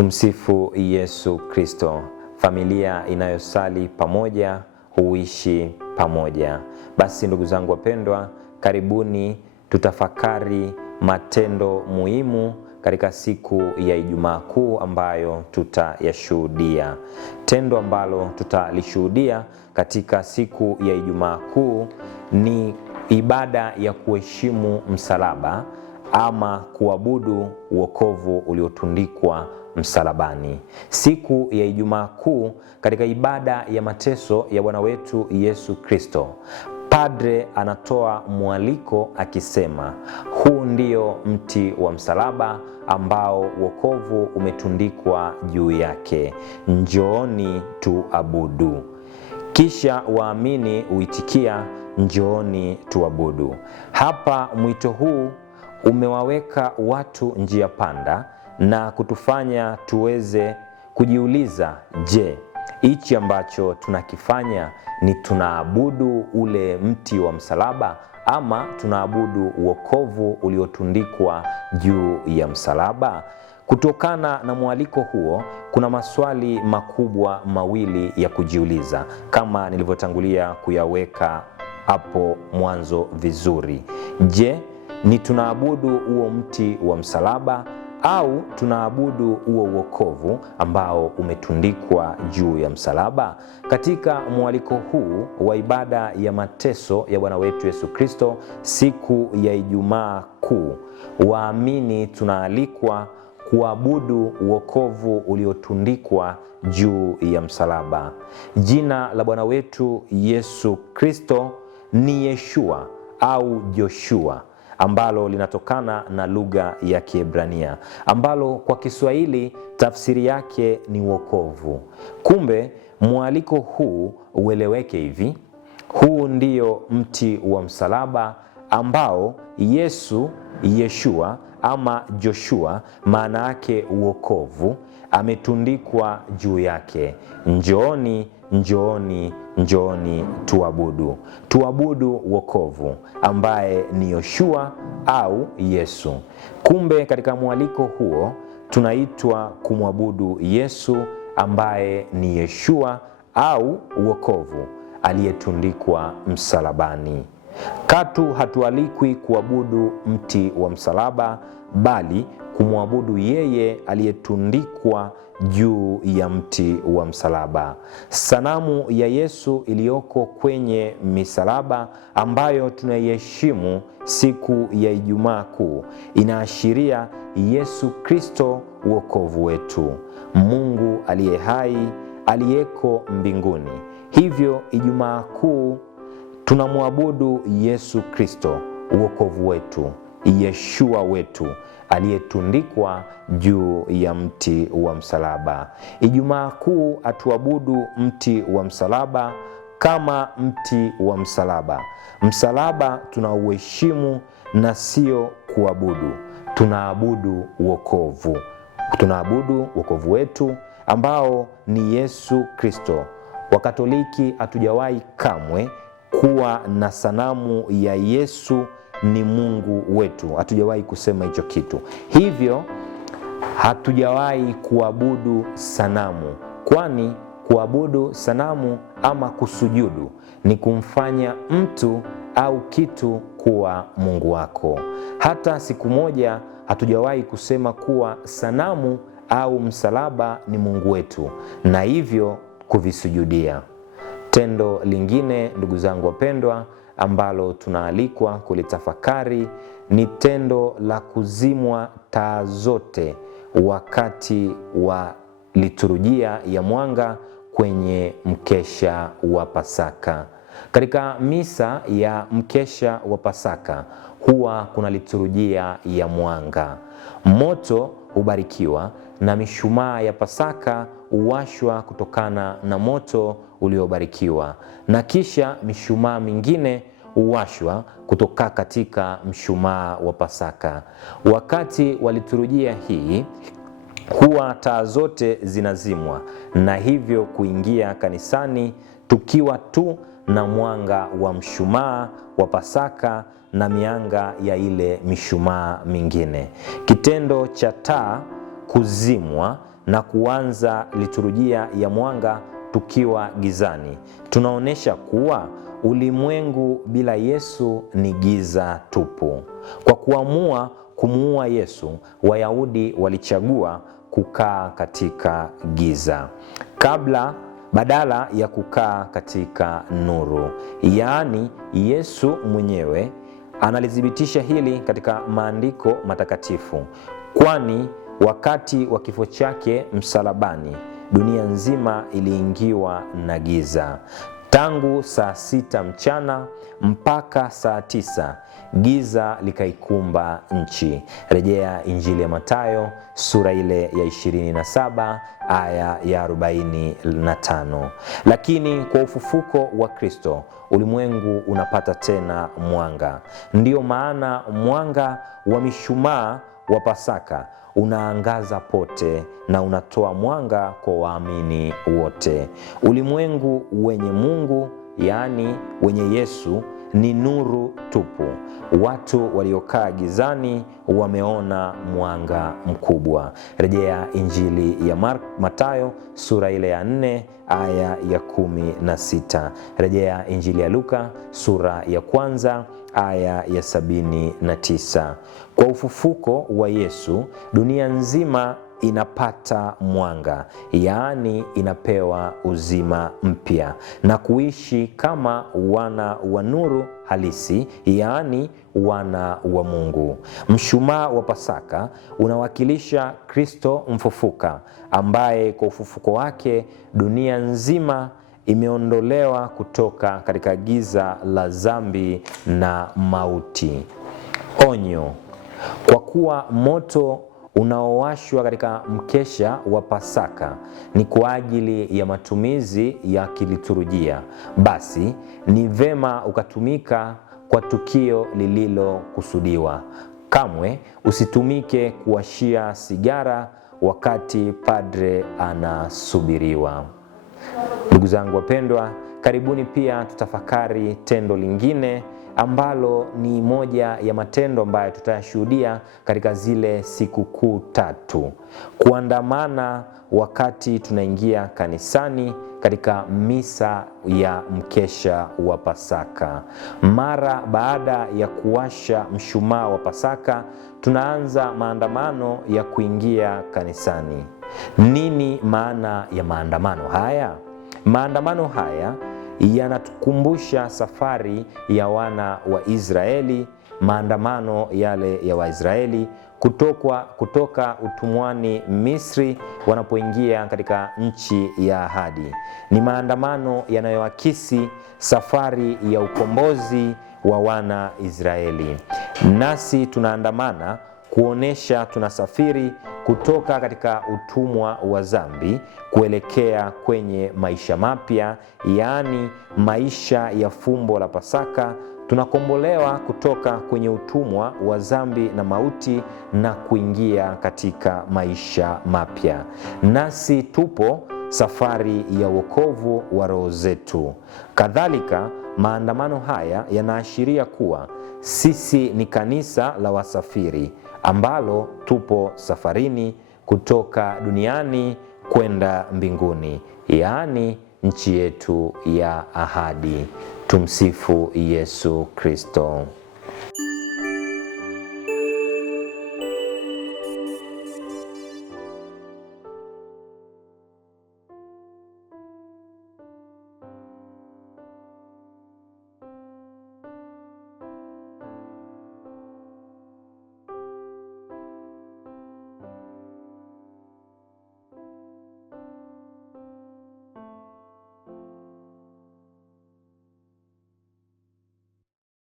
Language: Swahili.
Tumsifu Yesu Kristo. Familia inayosali pamoja huishi pamoja. Basi ndugu zangu wapendwa, karibuni tutafakari matendo muhimu katika siku ya Ijumaa Kuu ambayo tutayashuhudia. Tendo ambalo tutalishuhudia katika siku ya Ijumaa Kuu ni ibada ya kuheshimu msalaba ama kuabudu wokovu uliotundikwa msalabani. Siku ya Ijumaa Kuu katika ibada ya mateso ya Bwana wetu Yesu Kristo, padre anatoa mwaliko akisema, huu ndio mti wa msalaba ambao wokovu umetundikwa juu yake, njooni tuabudu. Kisha waamini huitikia, njooni tuabudu. Hapa mwito huu umewaweka watu njia panda na kutufanya tuweze kujiuliza, je, hichi ambacho tunakifanya ni tunaabudu ule mti wa msalaba ama tunaabudu wokovu uliotundikwa juu ya msalaba? Kutokana na mwaliko huo, kuna maswali makubwa mawili ya kujiuliza kama nilivyotangulia kuyaweka hapo mwanzo vizuri. Je, ni tunaabudu huo mti wa msalaba au tunaabudu huo wokovu ambao umetundikwa juu ya msalaba? Katika mwaliko huu wa ibada ya mateso ya Bwana wetu Yesu Kristo, siku ya Ijumaa Kuu, waamini tunaalikwa kuabudu wokovu uliotundikwa juu ya msalaba. Jina la Bwana wetu Yesu Kristo ni Yeshua au Joshua, ambalo linatokana na lugha ya Kiebrania, ambalo kwa Kiswahili tafsiri yake ni wokovu. Kumbe mwaliko huu ueleweke hivi: huu ndio mti wa msalaba ambao Yesu, Yeshua ama Joshua, maana yake wokovu, ametundikwa juu yake. Njooni, njooni, njooni tuabudu. Tuabudu wokovu ambaye ni Yoshua au Yesu. Kumbe katika mwaliko huo tunaitwa kumwabudu Yesu ambaye ni Yeshua au wokovu aliyetundikwa msalabani. Katu hatualikwi kuabudu mti wa msalaba, bali kumwabudu yeye aliyetundikwa juu ya mti wa msalaba. Sanamu ya Yesu iliyoko kwenye misalaba ambayo tunaiheshimu siku ya Ijumaa Kuu inaashiria Yesu Kristo wokovu wetu, Mungu aliye hai aliyeko mbinguni. Hivyo Ijumaa Kuu tunamwabudu Yesu Kristo wokovu wetu, Yeshua wetu aliyetundikwa juu ya mti wa msalaba. Ijumaa Kuu atuabudu mti wa msalaba kama mti wa msalaba. Msalaba tunauheshimu na sio kuabudu, tunaabudu wokovu. Tunaabudu wokovu wetu ambao ni Yesu Kristo. Wakatoliki hatujawahi kamwe kuwa na sanamu ya Yesu ni Mungu wetu. Hatujawahi kusema hicho kitu. Hivyo hatujawahi kuabudu sanamu, kwani kuabudu sanamu ama kusujudu ni kumfanya mtu au kitu kuwa Mungu wako. Hata siku moja hatujawahi kusema kuwa sanamu au msalaba ni Mungu wetu na hivyo kuvisujudia. Tendo lingine, ndugu zangu wapendwa, ambalo tunaalikwa kulitafakari ni tendo la kuzimwa taa zote wakati wa liturujia ya mwanga kwenye mkesha wa Pasaka. Katika misa ya mkesha wa Pasaka huwa kuna liturujia ya mwanga. Moto hubarikiwa na mishumaa ya Pasaka huwashwa kutokana na moto uliobarikiwa, na kisha mishumaa mingine huwashwa kutoka katika mshumaa wa Pasaka. Wakati wa liturujia hii huwa taa zote zinazimwa na hivyo kuingia kanisani tukiwa tu na mwanga wa mshumaa wa Pasaka na mianga ya ile mishumaa mingine. Kitendo cha taa kuzimwa na kuanza liturujia ya mwanga tukiwa gizani, tunaonesha kuwa ulimwengu bila Yesu ni giza tupu. Kwa kuamua kumuua Yesu, Wayahudi walichagua kukaa katika giza badala ya kukaa katika nuru. Yaani Yesu mwenyewe analithibitisha hili katika maandiko matakatifu, kwani wakati wa kifo chake msalabani, dunia nzima iliingiwa na giza. Tangu saa 6 mchana mpaka saa 9 giza likaikumba nchi. Rejea Injili ya Mathayo sura ile ya 27 aya ya 45. Lakini kwa ufufuko wa Kristo, ulimwengu unapata tena mwanga. Ndiyo maana mwanga wa mishumaa wa Pasaka unaangaza pote na unatoa mwanga kwa waamini wote. Ulimwengu wenye Mungu, yaani wenye Yesu, ni nuru tupu. Watu waliokaa gizani wameona mwanga mkubwa. Rejea Injili ya Mathayo sura ile ya 4 aya ya 16. Rejea Injili ya Luka sura ya 1 aya ya 79. Kwa ufufuko wa Yesu, dunia nzima inapata mwanga, yaani inapewa uzima mpya na kuishi kama wana wa nuru halisi, yaani wana wa Mungu. Mshumaa wa Pasaka unawakilisha Kristo mfufuka, ambaye kwa ufufuko wake dunia nzima imeondolewa kutoka katika giza la dhambi na mauti. Onyo: kwa kuwa moto unaowashwa katika mkesha wa Pasaka ni kwa ajili ya matumizi ya kiliturujia, basi ni vema ukatumika kwa tukio lililokusudiwa. Kamwe usitumike kuwashia sigara wakati padre anasubiriwa. Ndugu zangu wapendwa, karibuni pia tutafakari tendo lingine ambalo ni moja ya matendo ambayo tutayashuhudia katika zile sikukuu 3: kuandamana wakati tunaingia kanisani katika misa ya mkesha wa Pasaka. Mara baada ya kuwasha mshumaa wa Pasaka, tunaanza maandamano ya kuingia kanisani. Nini maana ya maandamano haya? Maandamano haya yanatukumbusha safari ya wana wa Israeli, maandamano yale ya Waisraeli kutoka utumwani Misri wanapoingia katika nchi ya ahadi. Ni maandamano yanayoakisi safari ya ukombozi wa wana Israeli. Nasi tunaandamana kuonesha tunasafiri kutoka katika utumwa wa dhambi kuelekea kwenye maisha mapya, yaani maisha ya fumbo la Pasaka. Tunakombolewa kutoka kwenye utumwa wa dhambi na mauti na kuingia katika maisha mapya. Nasi tupo safari ya wokovu wa roho zetu. Kadhalika, maandamano haya yanaashiria kuwa sisi ni kanisa la wasafiri ambalo tupo safarini kutoka duniani kwenda mbinguni, yaani nchi yetu ya ahadi. Tumsifu Yesu Kristo.